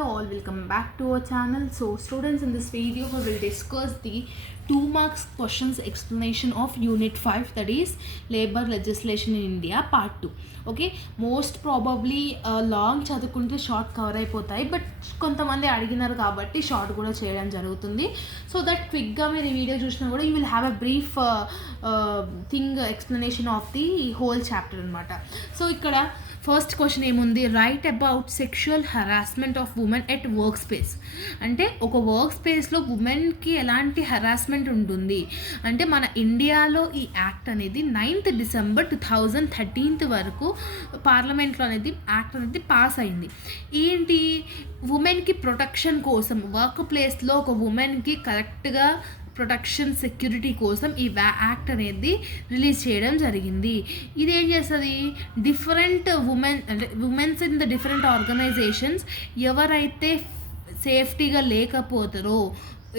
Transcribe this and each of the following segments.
Hello all, welcome back to our channel. So students, in this video we will discuss the 2 marks questions explanation of unit 5, that is labor legislation in India part 2. Okay, most probably long చదువుకుంటే short cover అయిపోతాయి, but కొంతమంది అడిగినారు కాబట్టి short కూడా చేయడం జరుగుతుంది. So that క్విక్గా మీరు ఈ వీడియో చూసినా కూడా you will have a brief thing explanation of the whole chapter అనమాట. సో ఇక్కడ ఫస్ట్ క్వశ్చన్ ఏముంది, write about sexual harassment of women at work space. అంటే ఒక వర్క్ స్పేస్లో ఉమెన్కి ఎలాంటి హరాస్మెంట్ ఉంటుంది అంటే, మన ఇండియాలో ఈ యాక్ట్ అనేది 9th December 2013 వరకు పార్లమెంట్లో అనేది యాక్ట్ అనేది పాస్ అయింది. ఏంటి, ఉమెన్కి ప్రొటెక్షన్ కోసం వర్క్ ప్లేస్లో ఒక ఉమెన్కి కరెక్ట్గా ప్రొటెక్షన్ సెక్యూరిటీ కోసం ఈ యాక్ట్ అనేది రిలీజ్ చేయడం జరిగింది. ఇది ఏం చేస్తుంది, different womens in the different organisations ఎవరైతే సేఫ్టీగా లేకపోతారో,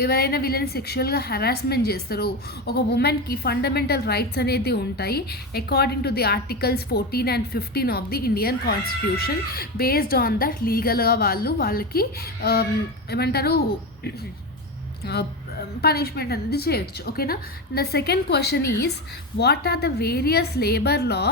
ఎవరైనా వీళ్ళని సెక్షువల్గా హెరాస్మెంట్ చేస్తారో, ఒక ఉమెన్కి ఫండమెంటల్ రైట్స్ అనేది ఉంటాయి according to the articles 14 and 15 of the Indian constitution. Based on that లీగల్గా వాళ్ళకి ఏమంటారు పనిష్మెంట్ అనేది చేయొచ్చు. ఓకేనా. The second question is, what are the various labour law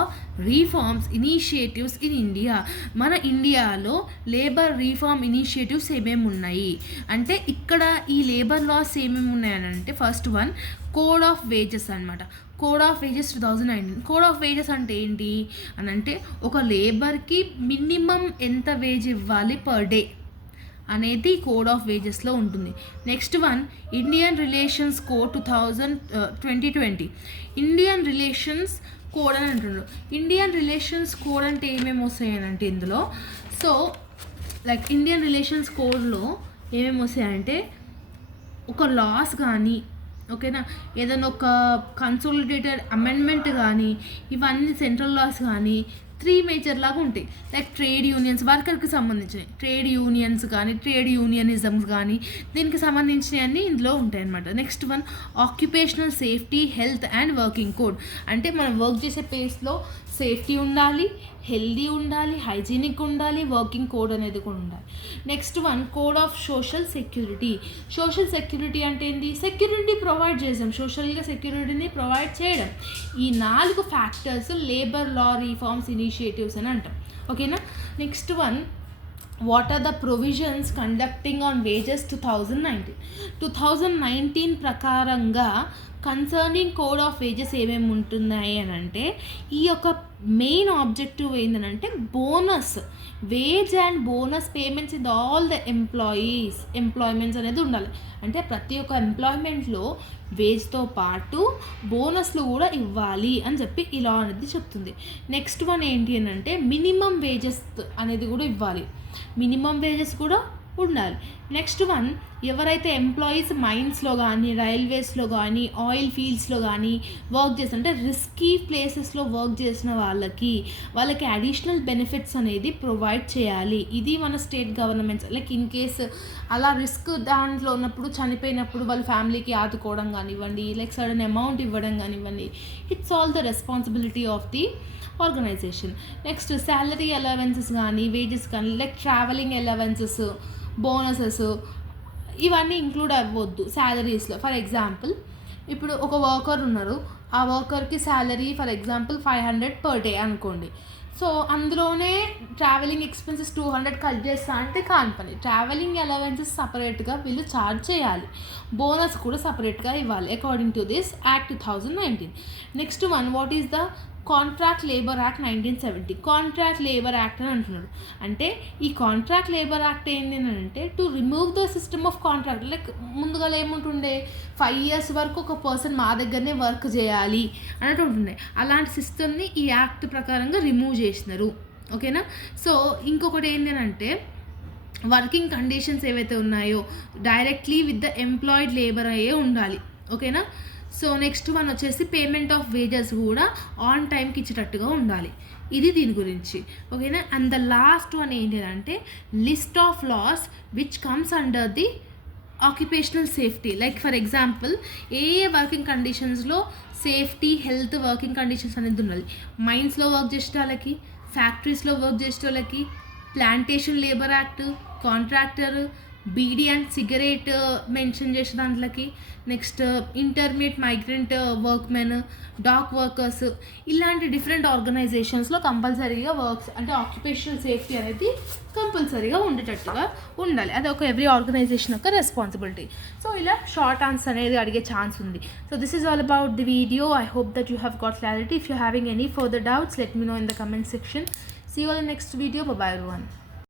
reforms initiatives in India. మన ఇండియాలో లేబర్ రీఫార్మ్ ఇనిషియేటివ్స్ ఏమేమి ఉన్నాయి అంటే, ఇక్కడ ఈ లేబర్ లాస్ ఏమేమి ఉన్నాయనంటే, first one code of wages అనమాట. Code of wages 2019. Code of wages అంటే ఏంటి అని అంటే, ఒక లేబర్కి మినిమం ఎంత వేజ్ ఇవ్వాలి పర్ డే అనేది కోడ్ ఆఫ్ వేజెస్లో ఉంటుంది. Next one Indian relations code 2020. Indian relations code అని అంటున్నారు. ఇండియన్ రిలేషన్స్ కోడ్ అంటే ఏమేమి వస్తాయనంటే ఇందులో, సో లైక్ ఇండియన్ రిలేషన్స్ కోడ్లో ఏమేమి వస్తాయంటే, ఒక లాస్ కానీ, ఓకేనా, ఏదైనా ఒక కన్సాలిడేటెడ్ అమెండ్మెంట్ కానీ, ఇవన్నీ సెంట్రల్ లాస్ కానీ 3 మేజర్ లాగా ఉంటాయి. లైక్ ట్రేడ్ యూనియన్స్, వర్కర్కి సంబంధించినవి ట్రేడ్ యూనియన్స్ కానీ, ట్రేడ్ యూనియనిజమ్స్ కానీ, దీనికి సంబంధించినవన్నీ ఇందులో ఉంటాయి అన్నమాట. Next one occupational safety, health and working code. అంటే మనం వర్క్ చేసే ప్లేస్లో సేఫ్టీ ఉండాలి, హెల్దీ ఉండాలి, హైజీనిక్ ఉండాలి, వర్కింగ్ కోడ్ అనేది కూడా ఉండాలి. Next one code of social security. Social security అంటే ఏంటి, సెక్యూరిటీ ప్రొవైడ్ చేసాం, సోషల్గా సెక్యూరిటీని ప్రొవైడ్ చేయడం. ఈ 4 factors labour law reforms initiatives అని అంటాం. ఓకేనా. Next one what are the provisions conducting on wages 2019 ప్రకారంగా కన్సర్నింగ్ కోడ్ ఆఫ్ వేజెస్ ఏమేమి ఉంటున్నాయి అని అంటే, ఈ యొక్క మెయిన్ ఆబ్జెక్టివ్ ఏంటంటే bonus, wage and bonus payments in all the employments అనేది ఉండాలి. అంటే ప్రతి ఒక్క ఎంప్లాయ్మెంట్లో వేజ్తో పాటు బోనస్లు కూడా ఇవ్వాలి అని చెప్పి ఈ లా అనేది చెప్తుంది. నెక్స్ట్ వన్ ఏంటి అని అంటే, మినిమం వేజెస్ అనేది కూడా ఇవ్వాలి, మినిమం వేజెస్ కూడా ఉండాలి. నెక్స్ట్ వన్ ఎవరైతే ఎంప్లాయీస్ మైన్స్లో కానీ, రైల్వేస్లో కానీ, ఆయిల్ ఫీల్డ్స్లో కానీ వర్క్ చేసి, అంటే రిస్కీ ప్లేసెస్లో వర్క్ చేసిన వాళ్ళకి అడిషనల్ బెనిఫిట్స్ అనేది ప్రొవైడ్ చేయాలి. ఇది మన state governments, like in case అలా రిస్క్ దాంట్లో ఉన్నప్పుడు, చనిపోయినప్పుడు వాళ్ళ ఫ్యామిలీకి ఆదుకోవడం కానివ్వండి, లైక్ సడన్ అమౌంట్ ఇవ్వడం కానివ్వండి, it's all the responsibility of the organisation. Next salary allowances కానీ, వేజెస్ కానీ, లైక్ ట్రావెలింగ్ అలవెన్సెస్, బోనసెస్ ఇవన్నీ ఇంక్లూడ్ అవ్వద్దు శాలరీస్లో. ఫర్ ఎగ్జాంపుల్, ఇప్పుడు ఒక వర్కర్ ఉన్నారు, ఆ వర్కర్కి salary for example 500 per day అనుకోండి. సో అందులోనే ట్రావెలింగ్ ఎక్స్పెన్సెస్ 200 కట్ చేస్తా అంటే కాని పని. ట్రావెలింగ్ అలవెన్సెస్ సపరేట్గా వీళ్ళు ఛార్జ్ చేయాలి, బోనస్ కూడా సపరేట్గా ఇవ్వాలి according to this act 2019. Next one what is the contract labour act 1970. Contract labour act అని అంటున్నాడు. అంటే ఈ కాంట్రాక్ట్ లేబర్ యాక్ట్ ఏంటి అని అంటే, to remove the system of contract. Like ముందుగా ఏముంటుండే, 5 years వరకు ఒక పర్సన్ మా దగ్గరనే వర్క్ చేయాలి అన్నట్టు ఉంటుండే. అలాంటి సిస్టమ్ని ఈ యాక్ట్ ప్రకారంగా రిమూవ్ చేసినారు. ఓకేనా. సో ఇంకొకటి ఏంటి అని అంటే, వర్కింగ్ కండిషన్స్ ఏవైతే ఉన్నాయో directly with the employed labour అయ్యే ఉండాలి. ఓకేనా. సో నెక్స్ట్ వన్ వచ్చేసి పేమెంట్ ఆఫ్ వేజెస్ కూడా ఆన్ టైంకి ఇచ్చేటట్టుగా ఉండాలి. ఇది దీని గురించి. ఓకేనా. అండ్ ద లాస్ట్ వన్ ఏంటి అంటే, list of laws which comes under the occupational safety. Like for example, ఏ వర్కింగ్ కండిషన్స్లో సేఫ్టీ, హెల్త్, వర్కింగ్ కండిషన్స్ అనేది ఉండాలి. మైన్స్లో వర్క్ చేసే వాళ్ళకి, ఫ్యాక్టరీస్లో వర్క్ చేసే వాళ్ళకి, plantation labour act, contractor, beedi and cigarette mention చేసే దాంట్లోకి, next intermediate migrant workmen, dock workers, ఇలాంటి డిఫరెంట్ ఆర్గనైజేషన్స్లో కంపల్సరీగా వర్క్స్ అంటే ఆక్యుపేషనల్ సేఫ్టీ అనేది కంపల్సరీగా ఉండేటట్టుగా ఉండాలి. అది ఒక ఎవ్రీ ఆర్గనైజేషన్ యొక్క రెస్పాన్సిబిలిటీ. సో ఇలా షార్ట్ ఆన్సర్ అనేది అడిగే ఛాన్స్ ఉంది. So this is all about the video. I hope that you have got clarity. If you having any further doubts, let me know in the comment section. See you all in the next video. Bye bye everyone.